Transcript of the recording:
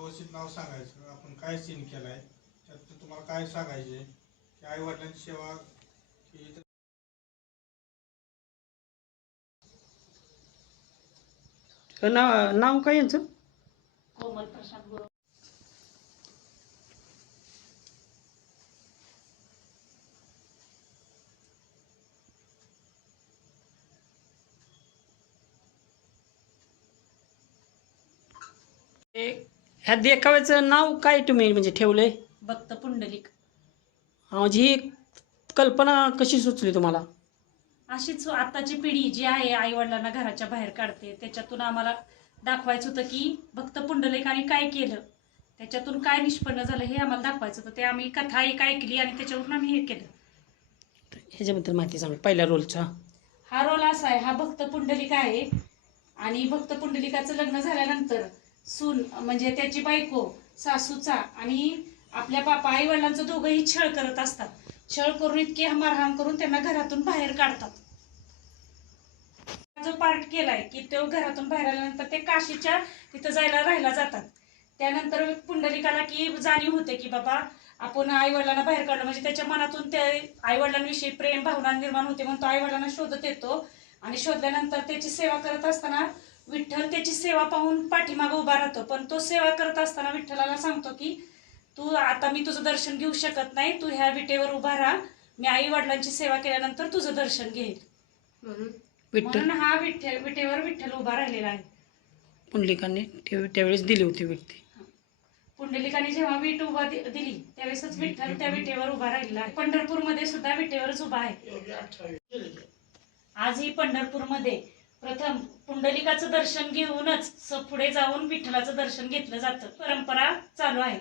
व्यवस्थित नाव सांगायचं आपण काय सीन केलाय त्यात तुम्हाला काय सांगायचे की आई वडिलांची सेवा की नाव नाव काय यांचं? कोमल प्रशांत गुरु. हे- ह्या देखाव्याचं नाव काय तुम्ही म्हणजे ठेवलंय? भक्त पुंडलिक. म्हणजे ही कल्पना कशी सुचली तुम्हाला? अशीच आताची पिढी जी आहे आई वडिलांना घराच्या बाहेर काढते. त्याच्यातून आम्हाला दाखवायचं होतं की भक्त पुंडलिकाने काय केलं? त्याच्यातून काय निष्पन्न झालं हे आम्हाला दाखवायचं होतं. ते आम्ही कथा एक ऐकली आणि त्याच्यावरून आम्ही हे केलं. ह्याच्याबद्दल माहिती सांगा पहिल्या रोलचा. हा रोल असा आहे हा भक्त पुंडलिक आहे. आणि भक्त पुंडलिकाचं लग्न झाल्यानंतर सून म्हणजे त्याची बायको सासूचा आणि आपल्या पापा आई वडिलांचं दोघंही छळ करत असतात. छळ करून इतके मारहाण करून त्यांना घरातून बाहेर काढतात. जो पार्ट केलाय की तो घरातून बाहेर आल्यानंतर ते काशीच्या तिथं जायला राहायला जातात. त्यानंतर पुंडलिकाला की जाणीव होते की बाबा आपण आई वडिलांना बाहेर काढलं. म्हणजे त्याच्या मनातून ते आई वडिलांविषयी प्रेम भावना निर्माण होते म्हणून तो आई वडिलांना शोधत येतो. आणि शोधल्यानंतर त्याची सेवा करत असताना विठ्ठल त्याची सेवा पाहून पाठीमागे उभा राहतो. पण तो सेवा करत असताना विठ्ठलाला सांगतो की तू आता मी तुझं दर्शन घेऊ शकत नाही. तू ह्या विटेवर उभा राहा. मी आई वडिलांची सेवा केल्यानंतर तुझं दर्शन घेईल विठ्ठल. म्हणून हा विठ्ठल विटेवर विठ्ठल उभा राहिलेला आहे. पुंडलिकांनी ते- त्यावेळेस दिली होती व्यक्ती. पुंडलिकाने जेव्हा वीट उभा दिली त्यावेळेसच विठ्ठल त्या विटेवर उभा राहिलेला आहे. पंढरपूरमध्ये सुद्धा विटेवरच उभा आहे. आजही पंढरपूरमध्ये प्रथम पुंडलिकाचं दर्शन घेऊनच पुढे जाऊन विठ्ठलाचं दर्शन घेतलं जातं. परंपरा चालू आहे.